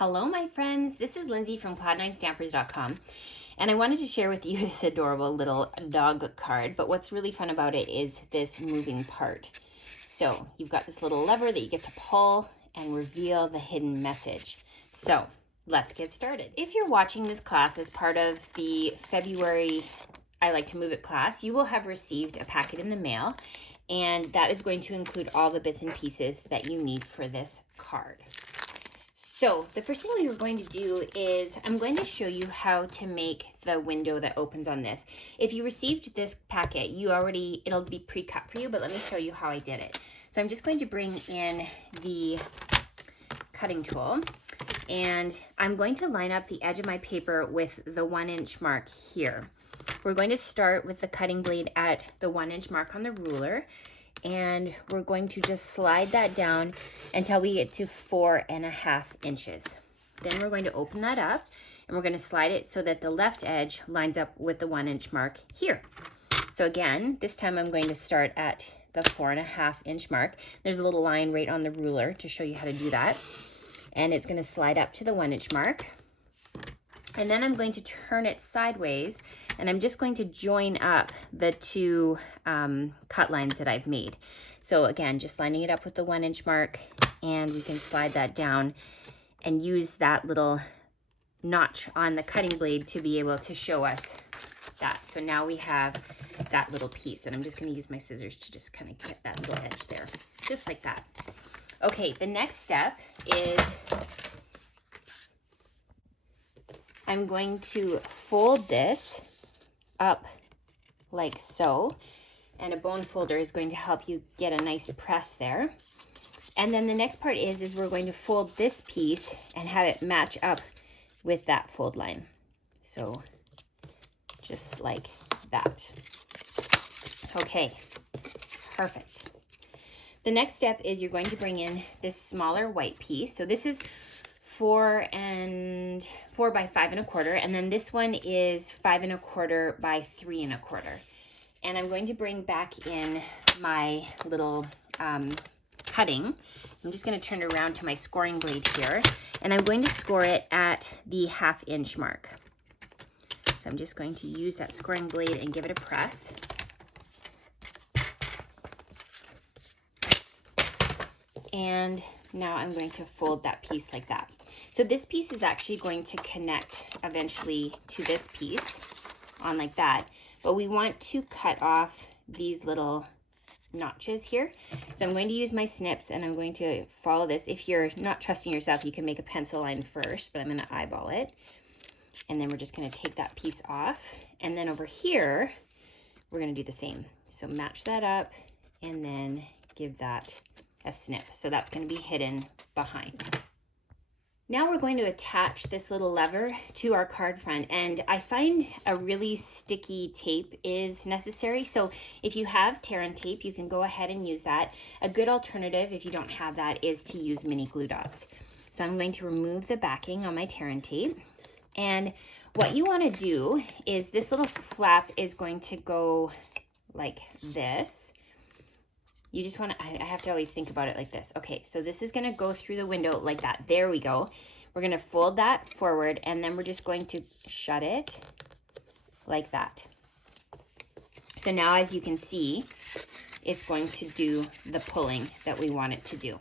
Hello, my friends. This is Lindsay from cloud9stampers.com, and I wanted to share with you this adorable little dog card, but what's really fun about it is this moving part. So you've got this little lever that you get to pull and reveal the hidden message. So let's get started. If you're watching this class as part of the February I Like to Move It class, you will have received a packet in the mail, and that is going to include all the bits and pieces that you need for this card. So the first thing we are going to do is I'm going to show you how to make the window that opens on this. If you received this packet, it'll be pre-cut for you, but let me show you how I did it. So I'm just going to bring in the cutting tool, and I'm going to line up the edge of my paper with the 1-inch mark here. We're going to start with the cutting blade at the 1-inch mark on the ruler, and we're going to just slide that down until we get to 4.5 inches. Then we're going to open that up, and we're going to slide it so that the left edge lines up with the 1-inch mark here. So again, this time I'm going to start at the 4.5 inch mark. There's a little line right on the ruler to show you how to do that. And it's going to slide up to the 1-inch mark. And then I'm going to turn it sideways, and I'm just going to join up the two cut lines that I've made. So again, just lining it up with the 1-inch mark, and we can slide that down and use that little notch on the cutting blade to be able to show us that. So now we have that little piece, and I'm just going to use my scissors to just kind of get that little edge there, just like that. Okay, the next step is I'm going to fold this up like so, and a bone folder is going to help you get a nice press there. And then the next part is we're going to fold this piece and have it match up with that fold line. So just like that. Okay, perfect. The next step is you're going to bring in this smaller white piece. So this is 4 by 5 1/4, and then this one is 5 1/4 by 3 1/4. And I'm going to bring back in my little cutting. I'm just going to turn it around to my scoring blade here, and I'm going to score it at the 1/2 inch mark. So I'm just going to use that scoring blade and give it a press. And now I'm going to fold that piece like that. So this piece is actually going to connect eventually to this piece on like that, but we want to cut off these little notches here. So I'm going to use my snips, and I'm going to follow this. If you're not trusting yourself, you can make a pencil line first, but I'm going to eyeball it. And then we're just going to take that piece off. And then over here, we're going to do the same. So match that up and then give that a snip. So that's going to be hidden behind. Now we're going to attach this little lever to our card front, and I find a really sticky tape is necessary. So if you have tear and tape, you can go ahead and use that. A good alternative, if you don't have that, is to use mini glue dots. So I'm going to remove the backing on my tear and tape, and what you want to do is this little flap is going to go like this. You just want to, I have to always think about it like this. Okay, so this is going to go through the window like that. There we go. We're going to fold that forward, and then we're just going to shut it like that. So now, as you can see, it's going to do the pulling that we want it to do.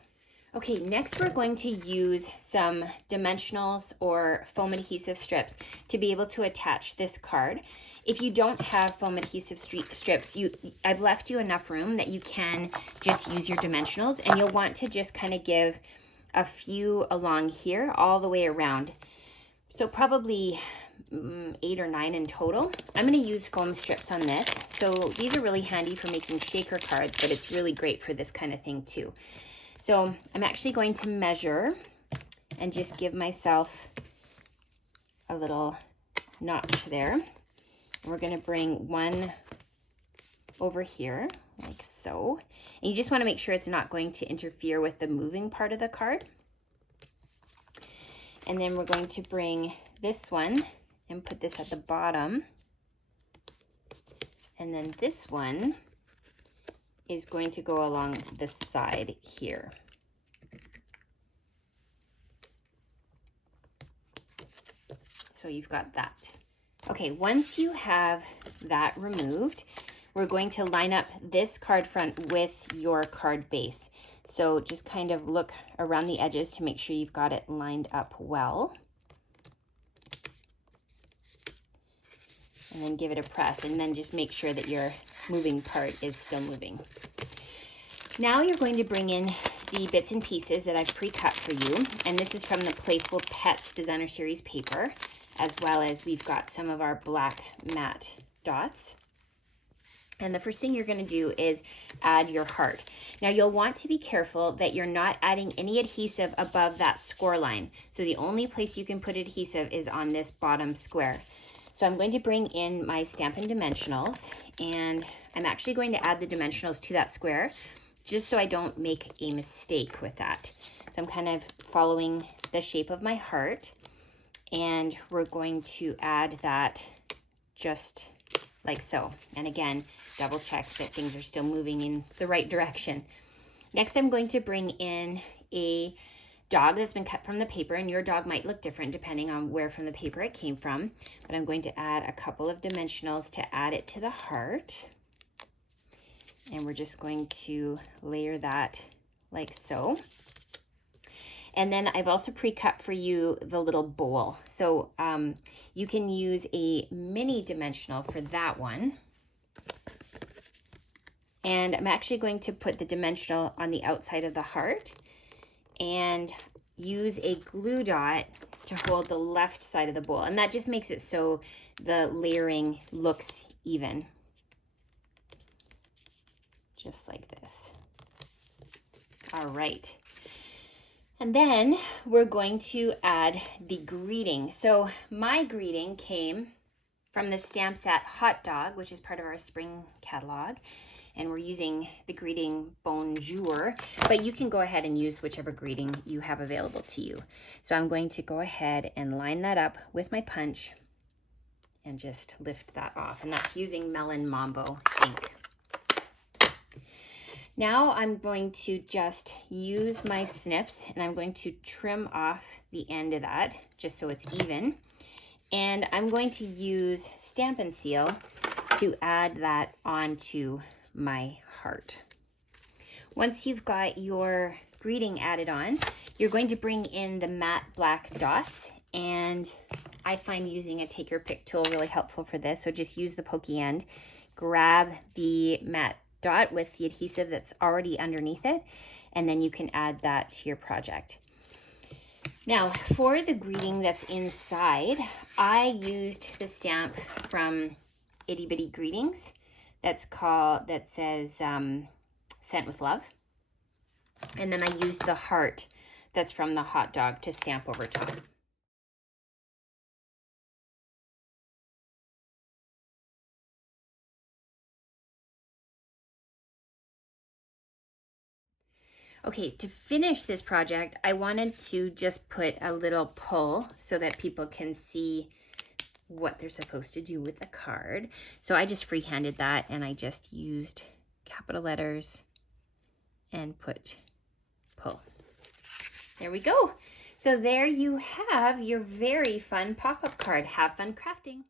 Okay, next we're going to use some dimensionals or foam adhesive strips to be able to attach this card. If you don't have foam adhesive strips, I've left you enough room that you can just use your dimensionals, and you'll want to just kind of give a few along here all the way around. So probably 8 or 9 in total. I'm going to use foam strips on this. So these are really handy for making shaker cards, but it's really great for this kind of thing too. So I'm actually going to measure and just give myself a little notch there. And we're going to bring one over here like so. And you just want to make sure it's not going to interfere with the moving part of the card. And then we're going to bring this one and put this at the bottom. And then this one is going to go along this side here. So you've got that. Okay, once you have that removed, we're going to line up this card front with your card base. So just kind of look around the edges to make sure you've got it lined up well. And then give it a press, and then just make sure that your moving part is still moving. Now you're going to bring in the bits and pieces that I've pre-cut for you, and this is from the Playful Pets Designer Series paper, as well as we've got some of our black matte dots. And the first thing you're going to do is add your heart. Now you'll want to be careful that you're not adding any adhesive above that score line. So the only place you can put adhesive is on this bottom square. So I'm going to bring in my Stampin' Dimensionals, and I'm actually going to add the dimensionals to that square just so I don't make a mistake with that. So I'm kind of following the shape of my heart, and we're going to add that just like so. And again, double check that things are still moving in the right direction. Next, I'm going to bring in a dog that's been cut from the paper, and your dog might look different depending on where from the paper it came from, but I'm going to add a couple of dimensionals to add it to the heart, and we're just going to layer that like so. And then I've also pre-cut for you the little bowl, so you can use a mini dimensional for that one. And I'm actually going to put the dimensional on the outside of the heart and use a glue dot to hold the left side of the bowl. And that just makes it so the layering looks even. Just like this. All right. And then we're going to add the greeting. So my greeting came from the stamp set Hot Dog, which is part of our spring catalog. And we're using the greeting Bonjour, but you can go ahead and use whichever greeting you have available to you. So I'm going to go ahead and line that up with my punch and just lift that off. And that's using Melon Mambo ink. Now I'm going to just use my snips, and I'm going to trim off the end of that just so it's even. And I'm going to use Stampin' Seal to add that onto my heart. Once you've got your greeting added on, you're going to bring in the matte black dots, and I find using a take your pick tool really helpful for this. So just use the pokey end, grab the matte dot with the adhesive that's already underneath it, and then you can add that to your project. Now for the greeting that's inside, I used the stamp from Itty Bitty Greetings that says Sent with Love, and then I used the heart that's from the Hot Dog to stamp over top. Okay, to finish this project, I wanted to just put a little pull so that people can see what they're supposed to do with the card. So I just freehanded that, and I just used capital letters and put pull. There we go. So there you have your very fun pop-up card. Have fun crafting.